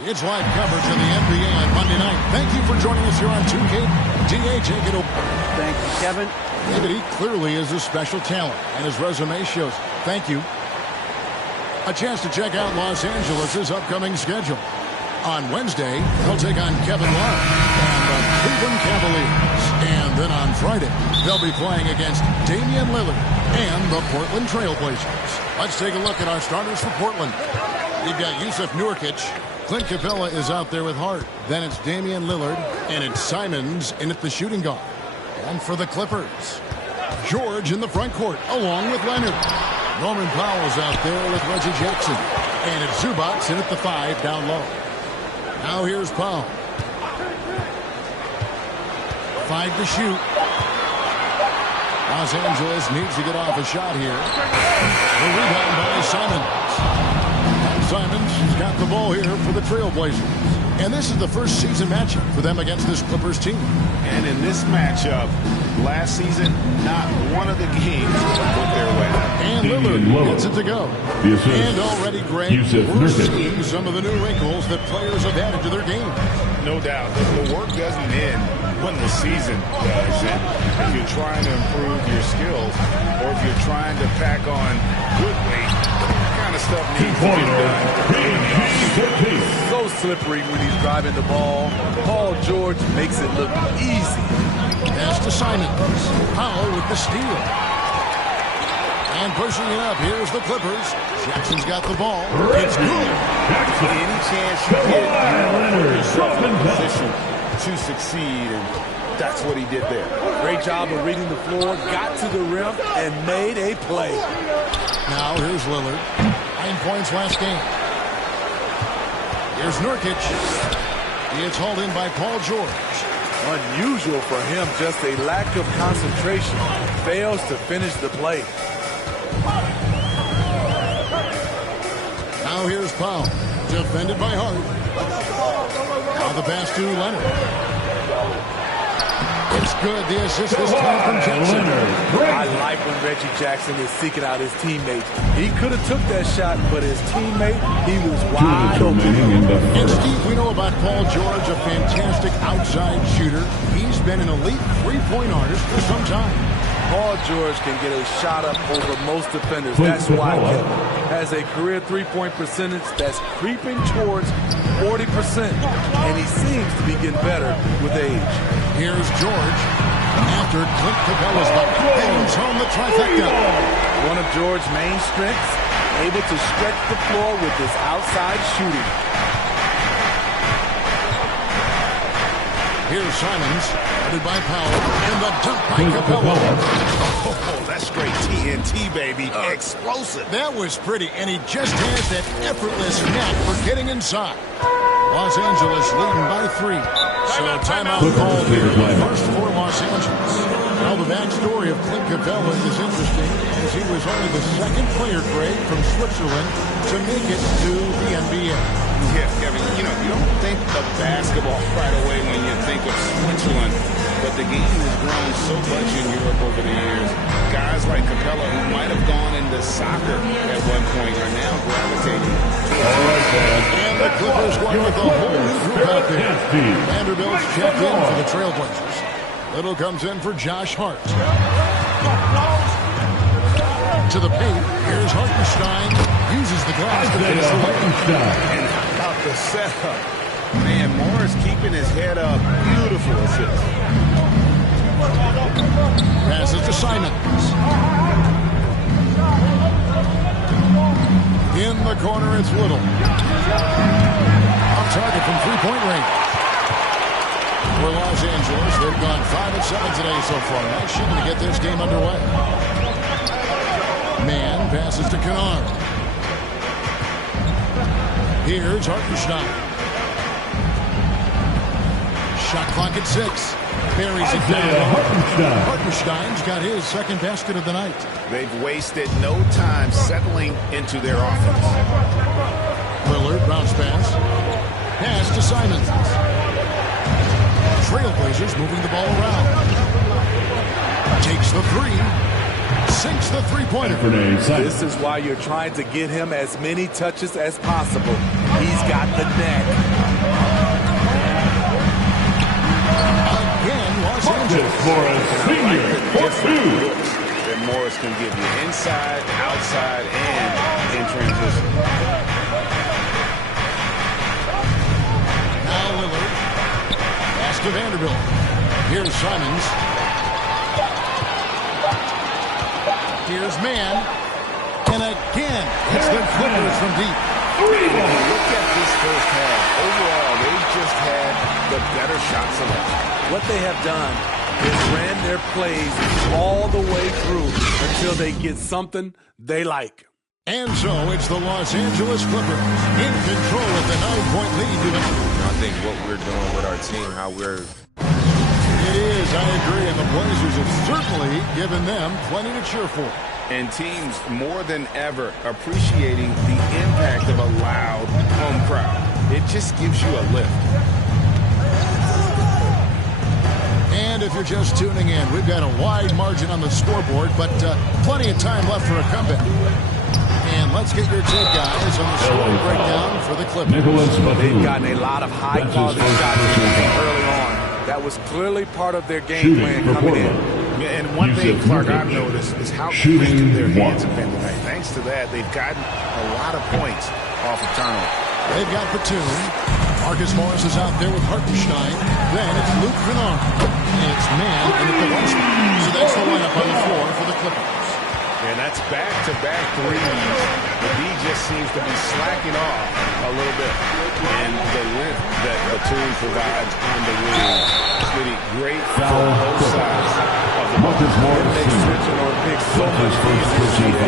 It's live coverage of the NBA on Monday night. Thank you for joining us here on 2K. DA, take it over. Thank you, Kevin. David, he clearly is a special talent, and his resume shows. Thank you. A chance to check out Los Angeles' upcoming schedule. On Wednesday, they'll take on Kevin Love and the Cleveland Cavaliers. And then on Friday, they'll be playing against Damian Lillard and the Portland Trailblazers. Let's take a look at our starters for Portland. We've got Yusuf Nurkic. Clint Capella is out there with Hart. Then it's Damian Lillard, and it's Simons in at the shooting guard. And for the Clippers, George in the front court, along with Leonard. Norman Powell's out there with Reggie Jackson. And it's Zubac in at the 5 down low. Now here's Powell. 5 to shoot. Los Angeles needs to get off a shot here. The rebound by Simons. Simons has got the ball here for the Trailblazers. And this is the first season matchup for them against this Clippers team. And in this matchup, last season, not one of the games went their way. And Lillard gets it to go. And already, Greg, we're seeing some of the new wrinkles that players have added to their game. No doubt. The work doesn't end when the season does. And if you're trying to improve your skills, or if you're trying to pack on good weight, kind of stuff needs to get done. So slippery when he's driving the ball. Paul George makes it look easy. Pass to Simons. Powell with the steal. And pushing it up, here's the Clippers. Jackson's got the ball. It's good. Any chance you get, you put yourself in a position to succeed, and that's what he did there. Great job of reading the floor, got to the rim, and made a play. Now here's Lillard. 9 points last game. Here's Nurkic. It's hauled in by Paul George. Unusual for him, just a lack of concentration. Fails to finish the play. Now here's Powell. Defended by Hart. Now the pass to Leonard. It's good. The assist this time from Jackson. I like when Reggie Jackson is seeking out his teammates. He could have took that shot, but his teammate, he was wide open. And Steve, we know about Paul George, a fantastic outside shooter. He's been an elite three-point artist for some time. Paul George can get a shot up over most defenders. That's why he has a career three-point percentage that's creeping towards 40%. And he seems to be getting better with age. Here's George. After Clint Capella's ball, hangs home the trifecta. One of George's main strengths, able to stretch the floor with his outside shooting. Here's Simons, headed by Powell, and the dunk by Capella. Oh, that's straight TNT, baby. Explosive. That was pretty, and he just has that effortless knack for getting inside. Los Angeles leading by 3. So timeout called here. First for Los Angeles. Now the backstory of Clint Capella is interesting, as he was only the second player, Greg, from Switzerland to make it to the NBA. Yeah, Kevin, you know, you don't think of basketball right away when you think of Switzerland, but the game has grown so much in Europe over the years. Guys like Capella, who might have gone into soccer at one point, are now gravitating. And the Clippers going with the whole group out there. Vanderbilt's checked in for the Trailblazers. Little comes in for Josh Hart. To the paint, here's Hartenstein. Uses the glass to finish the Hartenstein. About the setup. Man, Morris keeping his head up. Beautiful assist. Passes to Simons. In the corner, it's Little. On target from three-point range. For Los Angeles, they've gone 5 of 7 today so far. Nice shooting to get this game underway. Man passes to Kennard. Here's Hartenstein. Shot clock at 6. Buries it down. Hartenstein's got his second basket of the night. They've wasted no time settling into their offense. Lillard, bounce pass. Pass to Simons. Trailblazers moving the ball around. Takes the 3. Sinks the three-pointer. This is why you're trying to get him as many touches as possible. He's got the neck. Again, Los Angeles. For a senior, for two. That Morris can give you inside, outside, and in transition. Now Lillard. Pass to Vanderbilt. Here's Simons. Here's Mann. And again, it's the Clippers from deep. Look at this first half. Overall, they've just had the better shot selection. What they have done is ran their plays all the way through until they get something they like. And so it's the Los Angeles Clippers in control with the 9-point lead. I think what we're doing with our team, how we're... It is, I agree, and the Blazers have certainly given them plenty to cheer for. And teams more than ever appreciating the impact of a loud home crowd. It just gives you a lift. And if you're just tuning in, we've got a wide margin on the scoreboard, but plenty of time left for a comeback. And let's get your take, guys, on the score breakdown for the Clippers. They've gotten a lot of high-quality shots early on. That was clearly part of their game plan coming in. Yeah, and one thing, Clark, I've noticed is how quick their hands have been tonight. Thanks to that, they've gotten a lot of points off of turnover. They've got Batum. Marcus Morris is out there with Hartenstein. Then it's Luke Kennard. And it's Mann in at the 1 spot. So that's the lineup on the floor for the Clippers. And that's back-to-back threes. The D just seems to be slacking off a little bit. And the length that Batum provides on the wing is great for both sides of the ball. Big switching or big so much easier.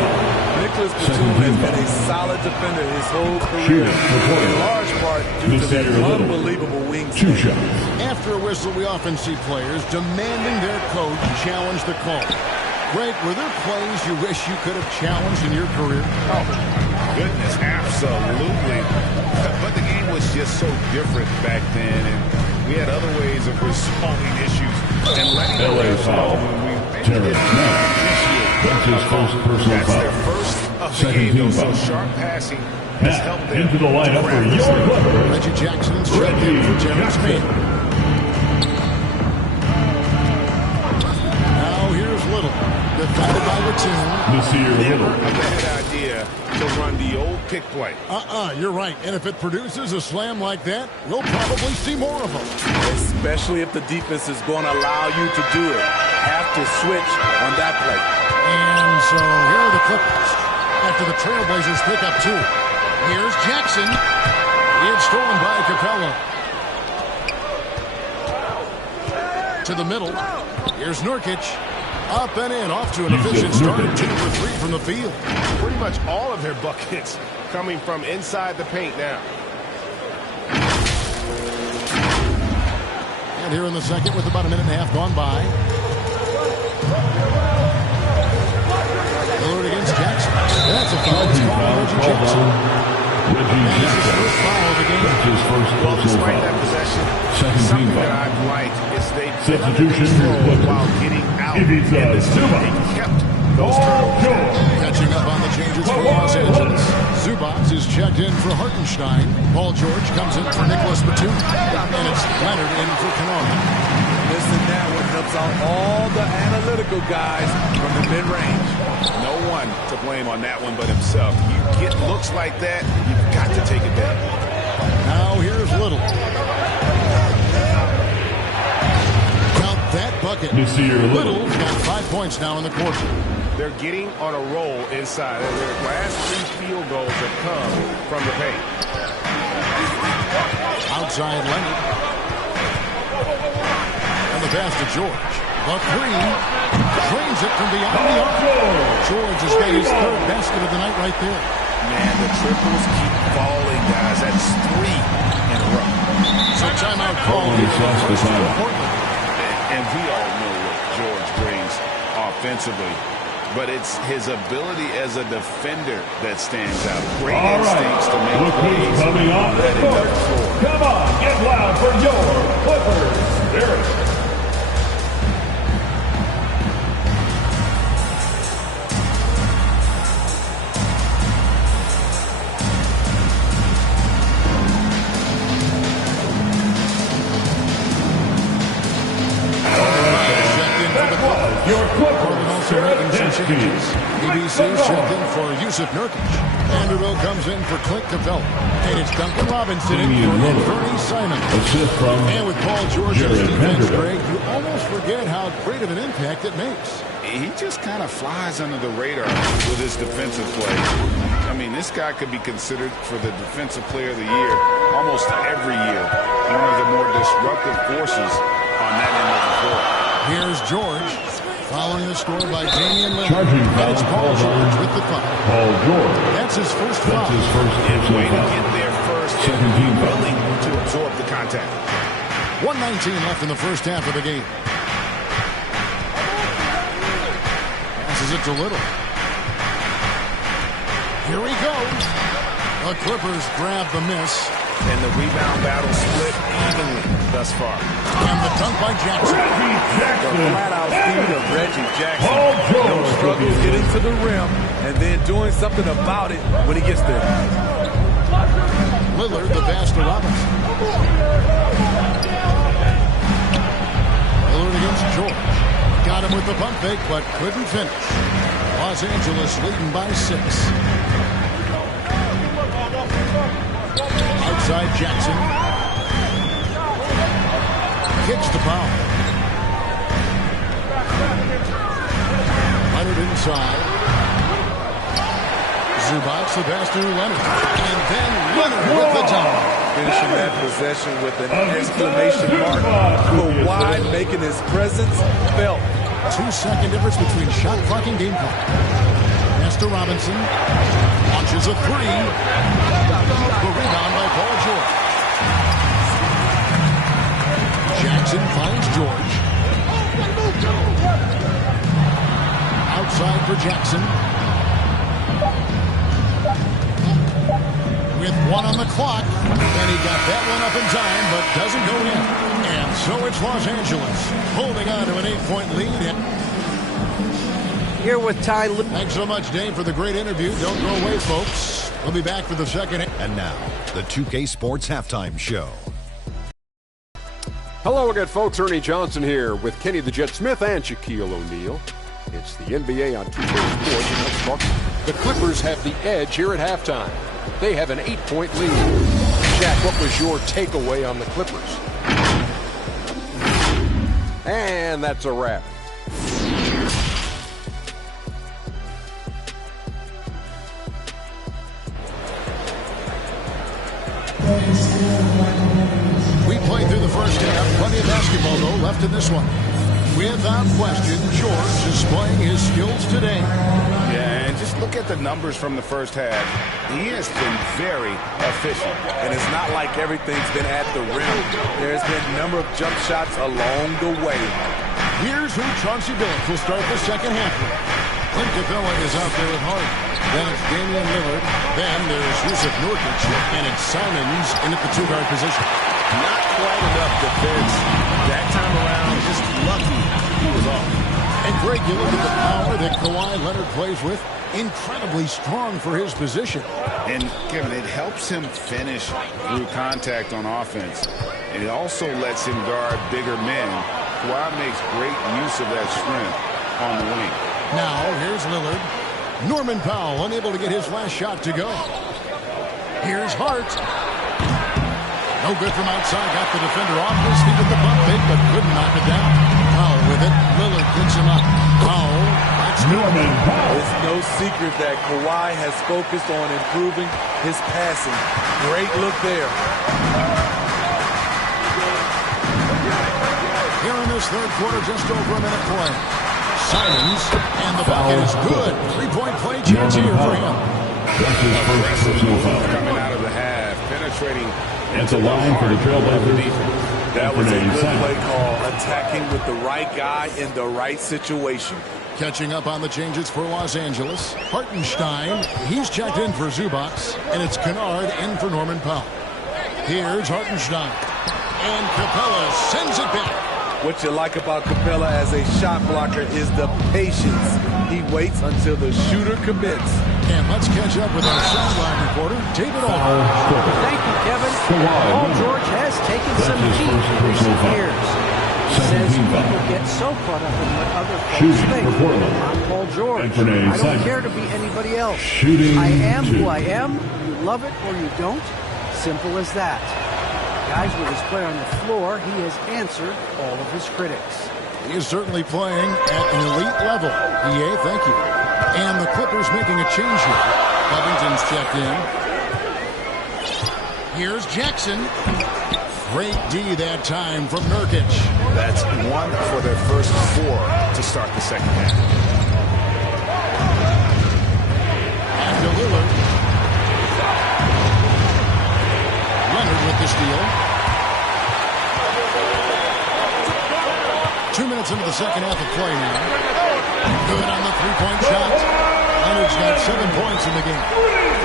Nicholas Batum has been a solid defender his whole career, in large part due to that unbelievable wingspan. After a whistle, we often see players demanding their coach challenge the call. Greg, were there plays you wish you could have challenged in your career? Oh, my goodness, absolutely. But the game was just so different back then, and we had other ways of resolving issues and letting the players know when we didn't appreciate that's their first of the game, though, so sharp passing has helped them. Into the lineup for your Clippers. Reggie Jackson's checked in for Terrence Mann. Now here's Little. Defended by Batum. Never a bad idea to run the old pick play. You're right. And if it produces a slam like that, we'll probably see more of them. Especially if the defense is going to allow you to do it. Have to switch on that play. And so here are the Clippers after the Trailblazers pick up 2. Here's Jackson. It's stolen by Capella. To the middle. Here's Nurkic. Up and in, off to an efficient start. 2 for 3 from the field. Pretty much all of their buckets coming from inside the paint now. And here in the second with about a minute and a half gone by. Lillard against Jackson. That's a foul. It's called on Reggie Jackson. That is his first foul of the game. Well, despite that possession, something that I've liked is they substitution while getting out in this game. They kept those turnovers. Catching up on the changes for Los Angeles. Zubac is checked in for Hartenstein. Paul George comes in for Nicholas Batum. And it's Leonard in for Kennard. Listen, that one helps out all the analytical guys from the mid-range. No one to blame on that one but himself. You get looks like that, you've got to take it down. Now here's Little. Count that bucket. Little's got 5 points now in the quarter. They're getting on a roll inside. Their last 3 field goals have come from the paint. Outside Leonard. And the pass to George. The 3. Drains it from beyond the arc. George has got his 3rd basket of the night right there. Man, the triples keep falling, guys. That's 3 in a row. So timeout call here for Portland. And we all know what George brings offensively. But it's his ability as a defender that stands out. Great instincts to make plays. Come on, get loud for your Clippers. Derek. changes. ABC's checked in for Yusuf Nurkic. Vanderbilt comes in for Clint Capella. And it's Duncan Robinson in for Bernie Simon. And with Paul George's defense, Greg, you almost forget how great of an impact it makes. He just kind of flies under the radar with his defensive play. I mean, this guy could be considered for the Defensive Player of the Year almost every year. One of the more disruptive forces on that end of the floor. Here's George. Following the score by Damian Lillard. And it's Paul George with the foul. Paul George. That's his first foul. That's his first personal Way to foul. get there first and be willing to absorb the contact. 1:19 left in the first half of the game. Passes it to Little. Here he goes. The Clippers grab the miss. And the rebound battle split evenly thus far. And the dunk by Jackson. The flat-out speed of Reggie Jackson. No struggles getting to the rim and then doing something about it when he gets there. Lillard, the pass to Robinson. Lillard against George. Got him with the pump fake, but couldn't finish. Los Angeles leading by 6. Outside Jackson. Kicks the foul. Leonard inside. Zubac, the pass to Leonard. And then Leonard with the tie. Finishing that possession with an exclamation mark. Kawhi making his presence felt. 2-second difference between shot clock and game clock. Pass to Robinson. Launches a 3. The rebound by Paul George. Jackson finds George. Outside for Jackson. With 1 on the clock. And he got that one up in time, but doesn't go in. And so it's Los Angeles holding on to an 8-point lead. Here with Ty. Thanks so much, Dave, for the great interview. Don't go away, folks. We'll be back for the second. And now, the 2K Sports Halftime Show. Hello again, folks. Ernie Johnson here with Kenny the Jet Smith and Shaquille O'Neal. It's the NBA on 2K Sports. And let's talk. The Clippers have the edge here at halftime. They have an 8-point lead. Shaq, what was your takeaway on the Clippers? And that's a wrap. We played through the first half. Plenty of basketball, though, left in this one. Without question, George displaying his skills today. Yeah, and just look at the numbers from the first half. He has been very efficient. And it's not like everything's been at the rim. There's been a number of jump shots along the way. Here's who Chauncey Billups will start the second half with. Clint Capella is out there with Hart. Then it's Damian Lillard. Then there's Yusuf Nurkic. And it's Simons in at the 2-guard position. Not quite enough defense. That time around, just lucky he was off. And Greg, you look at the power that Kawhi Leonard plays with. Incredibly strong for his position. And, Kevin, it helps him finish through contact on offense. And it also lets him guard bigger men. Kawhi makes great use of that strength on the wing. Now, here's Lillard. Norman Powell unable to get his last shot to go. Here's Hart. No good from outside. Got the defender off his feet with the pump fake, but couldn't knock it down. Powell with it. Lillard picks him up. Powell. That's Norman Powell. It's no secret that Kawhi has focused on improving his passing. Great look there. Here in this third quarter, just over a minute play. Simons, and the bucket is good. 3-point play chance here for him. That's his first personal foul. Coming out of the half, penetrating. It's a line for the Trailblazers. That was a good play call. Attacking with the right guy in the right situation. Catching up on the changes for Los Angeles. Hartenstein, he's checked in for Zubac, and it's Kennard in for Norman Powell. Here's Hartenstein, and Capella sends it back. What you like about Capella as a shot blocker is the patience. He waits until the shooter commits. And let's catch up with our sideline reporter, David Aldridge. Thank you, Kevin. Paul George has taken some heat in recent years. says people get so caught up in what other folks think. I'm Paul George. I don't care to be anybody else. I am who I am. You love it or you don't. Simple as that. Guys, with his play on the floor, he has answered all of his critics. He is certainly playing at an elite level. EA, thank you. And the Clippers making a change here. Covington's checked in. Here's Jackson. Great D that time from Nurkic. That's 1 for their first 4 to start the second half. And to Lillard. Leonard with the steal. 2 minutes into the second half of play now. Good on the three-point shot. Leonard's got 7 points in the game.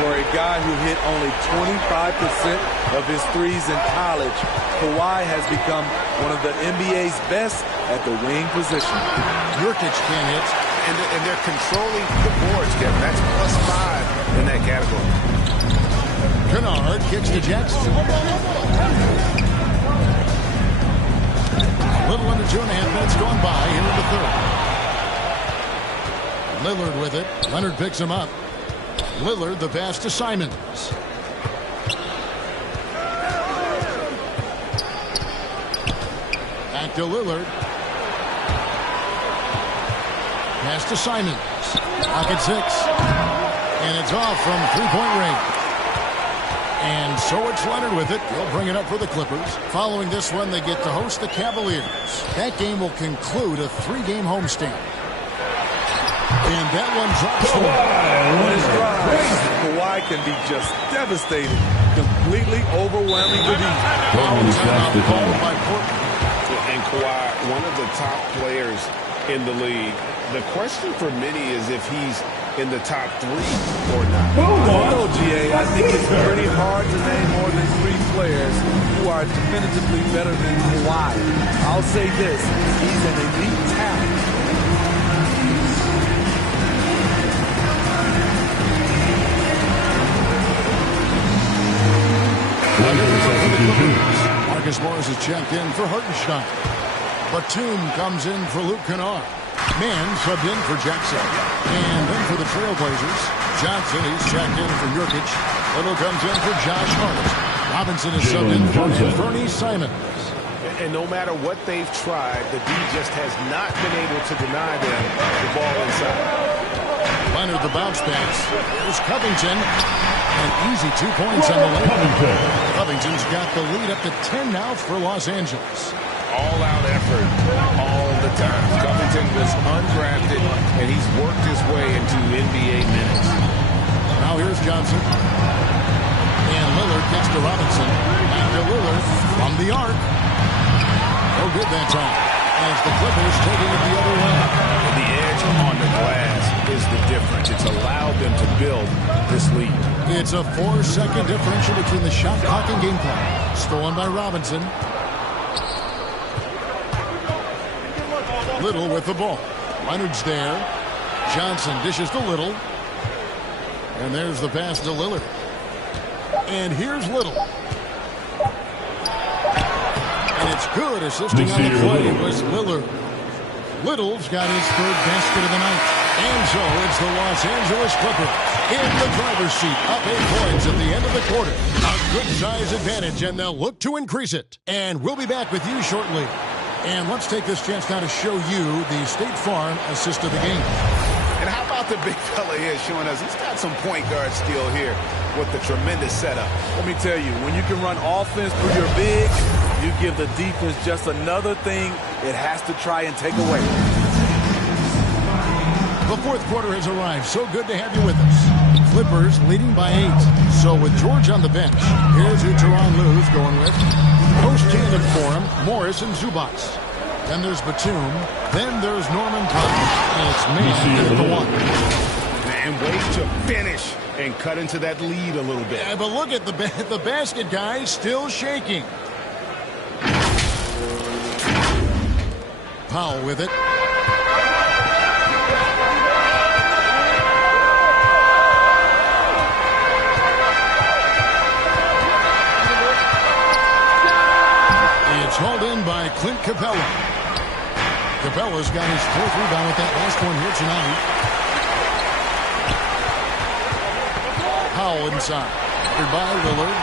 For a guy who hit only 25% of his threes in college, Kawhi has become one of the NBA's best at the wing position. Nurkic can't hit. And they're controlling the boards, Kevin. That's +5 in that category. Kennard kicks to Jackson. A little under 2.5 minutes gone by here in the third. Lillard with it. Leonard picks him up. Lillard the pass to Simons. Back to Lillard. Pass to Simons. Pocket 6. And it's off from three-point range. And so it's Leonard with it. He'll bring it up for the Clippers. Following this one, they get to host the Cavaliers. That game will conclude a 3-game homestand. And that one drops for Kawhi can be just devastating, completely overwhelming the defense. And Kawhi, one of the top players in the league. The question for many is if he's in the top 3 or not. I don't know, GA. I think it's pretty hard to name more than 3 players who are definitively better than Kawhi. I'll say this, he's an elite talent. Marcus Morris is checked in for Hartenstein. Batum comes in for Luke Kennard. Mann subbed in for Jackson. And then for the Trailblazers, Johnson is checked in for Nurkic. Little comes in for Josh Hart. Robinson is subbed in for Anthony Simons. And no matter what they've tried, the D just has not been able to deny them the ball inside. Leonard the bounce pass. Here's Covington. An easy 2 points on the layup. Covington's got the lead up to 10 now for Los Angeles. All-out effort all the time. Covington was undrafted, and he's worked his way into NBA minutes. Now here's Johnson. And Lillard kicks to Robinson. Back to Lillard from the arc. No good that time. As the Clippers taking it the other way. The edge on the glass is the difference. It's allowed them to build this lead. It's a 4-second differential between the shot clock and game clock. Stolen by Robinson. Little with the ball. Leonard's there. Johnson dishes to Little. And there's the pass to Lillard. And here's Little. And it's good. Assisting on the play was Lillard. Little's got his 3rd basket of the night. And so it's the Los Angeles Clippers in the driver's seat, up 8 points at the end of the quarter. A good size advantage, and they'll look to increase it. And we'll be back with you shortly. And let's take this chance now to show you the State Farm assist of the game. And how about the big fella here showing us he's got some point guard skill here with the tremendous setup. Let me tell you, when you can run offense through your big, you give the defense just another thing it has to try and take away. The 4th quarter has arrived. So good to have you with us. Clippers leading by 8. So with George on the bench, here's who Tyronn Lue's going with. Post tandem for him, Morris and Zubac. Then there's Batum. Then there's Norman Powell. And it's Mann at the 1. And wait to finish and cut into that lead a little bit. Yeah, but look at the basket guy still shaking. Powell with it. It's hauled in by Clint Capella. Capella's got his 4th rebound with that last one here tonight. Powell inside. Covered by Lillard.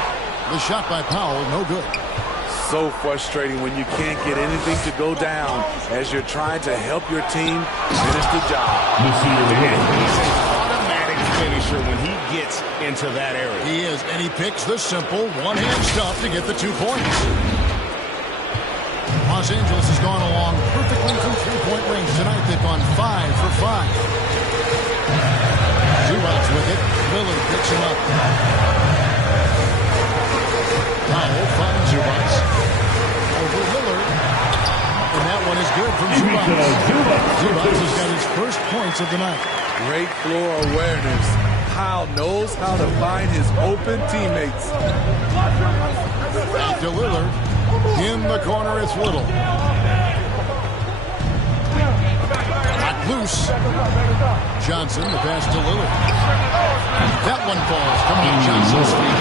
The shot by Powell, no good. So frustrating when you can't get anything to go down as you're trying to help your team finish the job. He's an automatic finisher when he gets into that area. He is, and he picks the simple one-hand stuff to get the 2 points. Los Angeles has gone along perfectly from three-point range tonight. They've gone 5 for 5. Zubac's with it. Lillard picks him up. Powell finds Zubac. Over Lillard. And that one is good from Zubac. Zubac has got his first points of the night. Great floor awareness. Powell knows how to find his open teammates. Back to Lillard. In the corner, it's Little. Knocked loose. Johnson, the pass to Lillard. That one falls. Come on, Johnson's feet.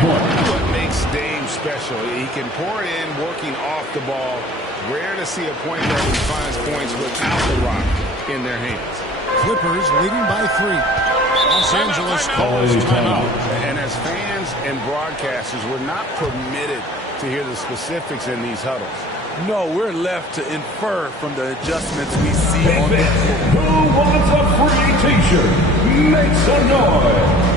What makes Dame special? He can pour it in, working off the ball. Rare to see a point guard who finds points without the rock in their hands. Clippers leading by 3. Los Angeles calls timeout. And as fans and broadcasters, we're not permitted to hear the specifics in these huddles. No, we're left to infer from the adjustments we see on the court. Who wants a free t-shirt? Make some noise.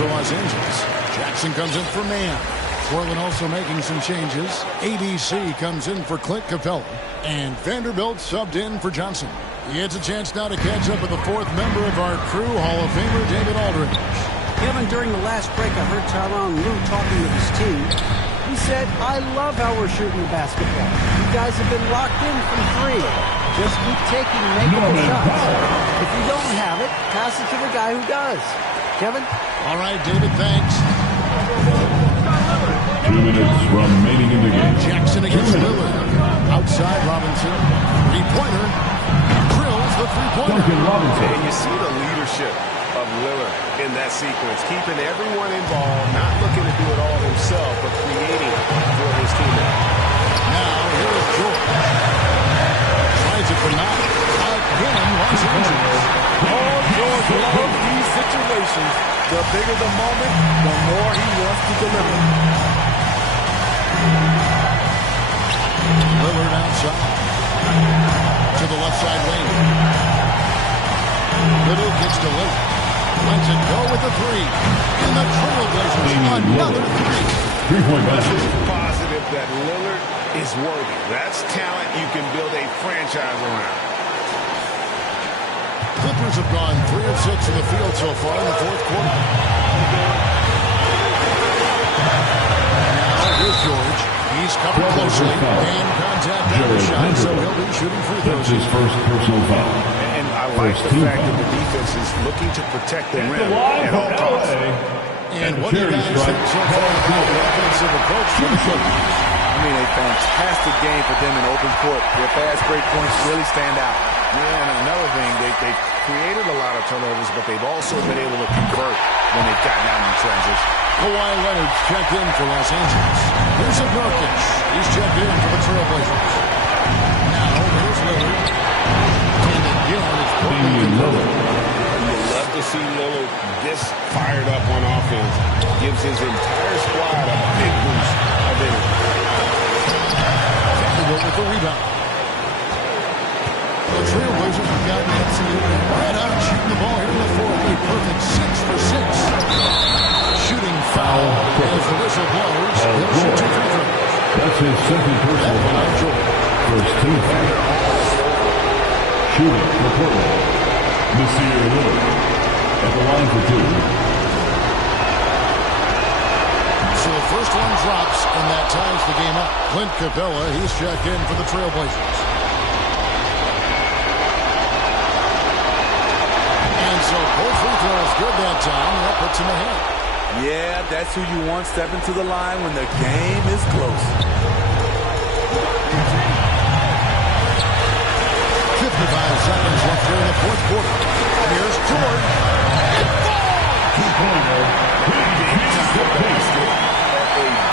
For Los Angeles. Jackson comes in for man. Portland also making some changes. ABC comes in for Clint Capella. And Vanderbilt subbed in for Johnson. He gets a chance now to catch up with the 4th member of our crew, Hall of Famer David Aldridge. Kevin, during the last break, I heard Tyronn Lue talking with his team. He said, I love how we're shooting the basketball. You guys have been locked in from 3. Just keep taking makeable shots. If you don't have it, pass it to the guy who does. Kevin? All right, David, thanks. 2 minutes remaining in the game. Jackson against Lillard. Outside Robinson. 3-pointer. Drills the 3-pointer. And you see the leadership of Lillard in that sequence, keeping everyone involved, not looking to do it all himself, but creating for his teammates. Now, here is George. Tries it for 9. Again, Los Angeles. Oh, George loves these situations. The bigger the moment, the more he wants to deliver. Lillard outside. To the left side lane. Little gets to Lillard. Lets it go with the 3. And the Trailblazers, another 3. 3-point basket. Positive that Lillard is worthy. That's talent you can build a franchise around. Clippers have gone 3 of 6 in the field so far in the 4th quarter. Now here's George. He's covered closely. And contact on the shot, so he'll be shooting free throws. That's his first personal foul. And I like the fact that the defense is looking to protect the rim at all costs. And what do you guys think so far about the offensive approach for the Clippers? I mean, a fantastic game for them in open court. Their fast break points really stand out. Yeah, and another thing, they've created a lot of turnovers, but they've also been able to convert when they've gotten out in transition. Kawhi Leonard's checked in for Los Angeles. Here's Nurkic. He's checked in for the Trailblazers. Now, here's Lillard. And again, it's Portland. You love to see Lillard this fired up on offense. Gives his entire squad a big boost of energy. Vanderbilt with the rebound. The Trailblazers have gotten absolutely red out shooting the ball here in the 4th. A perfect 6 for 6. Shooting foul as the whistle blows. He'll shoot 2 free throws. That's his second personal foul. First 2. Shooting for Portland. Monsieur Lillard at the line for 2. So the first one drops, and that ties the game up. Clint Capella, he's checked in for the Trailblazers. And so both free throws good that time. That puts him ahead. Yeah, that's who you want stepping to the line when the game is close. 55 seconds left here in the fourth quarter. Here's George.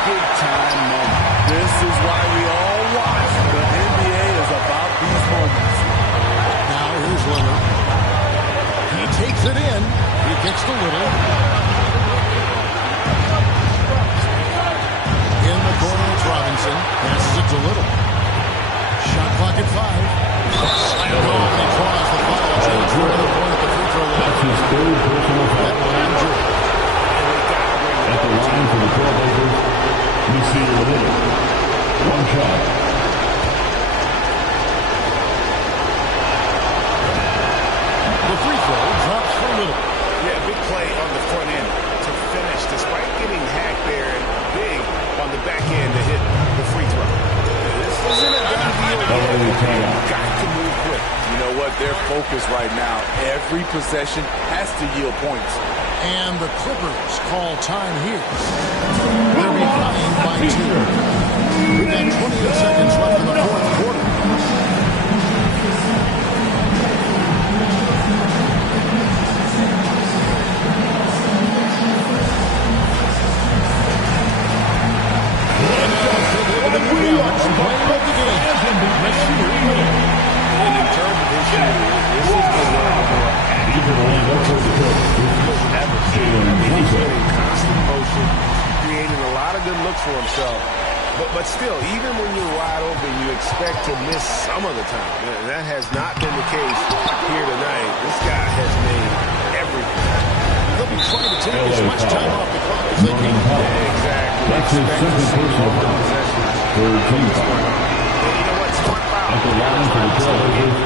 Big-time moment. This is why we all watch. The NBA is about these moments. Now here's Lillard. He takes it in. He kicks to Little. In the corner, it's Robinson. Passes it to Little. Shot clock at 5. Slam ball. He draws the foul. Change for the point at the free throw line. That's his third personal foul. At the line for the Trailblazers, we see Little. One shot. The free throw drops for Little. Yeah, big play on the front end to finish, despite getting hacked there, and big on the back end to hit the free throw. This isn't a done deal. Got to move quick. You know what? They're focused right now. Every possession has to yield points. And the Clippers call time here. They're behind by 2. We've got 28 seconds left in the fourth quarter. Creating a lot of good looks for himself. But still, even when you're wide open, you expect to miss some of the time. That has not been the case here tonight. This guy has made everything. They'll be trying to take as much time off the clock as they can. Exactly. That's his second personal foul. Third team foul. You know what? Smart foul. At the line for the Trailblazers,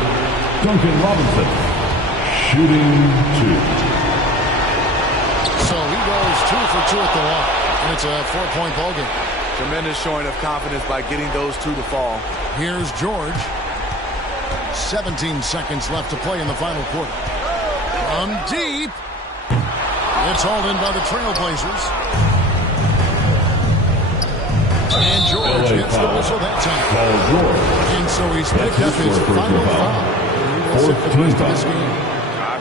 Duncan Robinson. Shooting 2. So he goes 2 for 2 at the line. And it's a 4-point ball game. Tremendous showing of confidence by getting those 2 to fall. Here's George. 17 seconds left to play in the final quarter. From deep. It's hauled in by the Trailblazers. And George gets the whistle that time. And so he's picked up his final foul. He will sit for the rest of this game.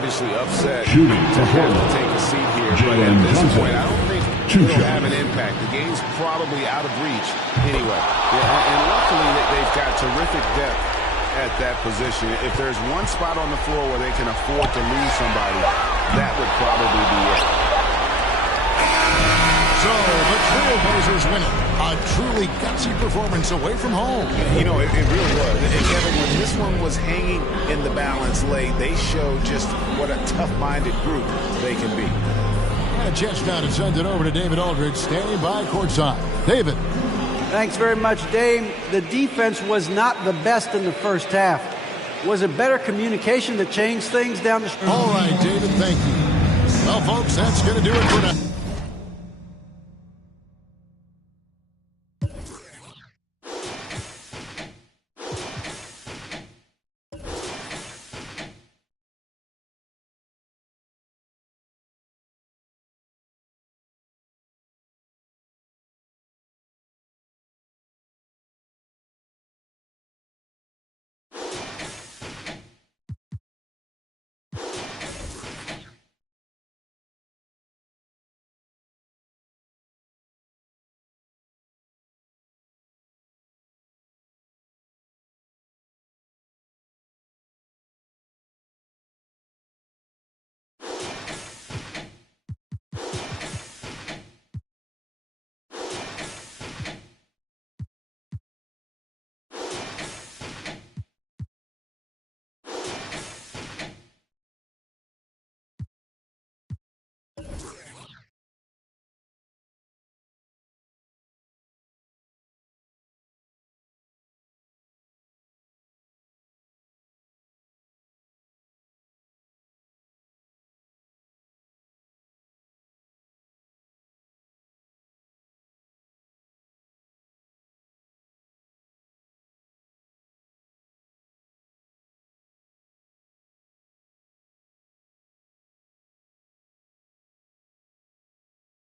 Obviously upset Shooting to have to take a seat here. But at this point, I don't think it'll have an impact. The game's probably out of reach anyway. Yeah, and luckily they've got terrific depth at that position. If there's one spot on the floor where they can afford to lose somebody, that would probably be it. So the Trailblazers win it. A truly gutsy performance away from home. You know, it really was. And Kevin, when this one was hanging in the balance late, they showed just what a tough-minded group they can be. And a chance now to send it over to David Aldridge, standing by courtside. David. Thanks very much, Dave. The defense was not the best in the first half. Was it better communication that changed things down the stretch? All right, David, thank you. Well, folks, that's going to do it for now.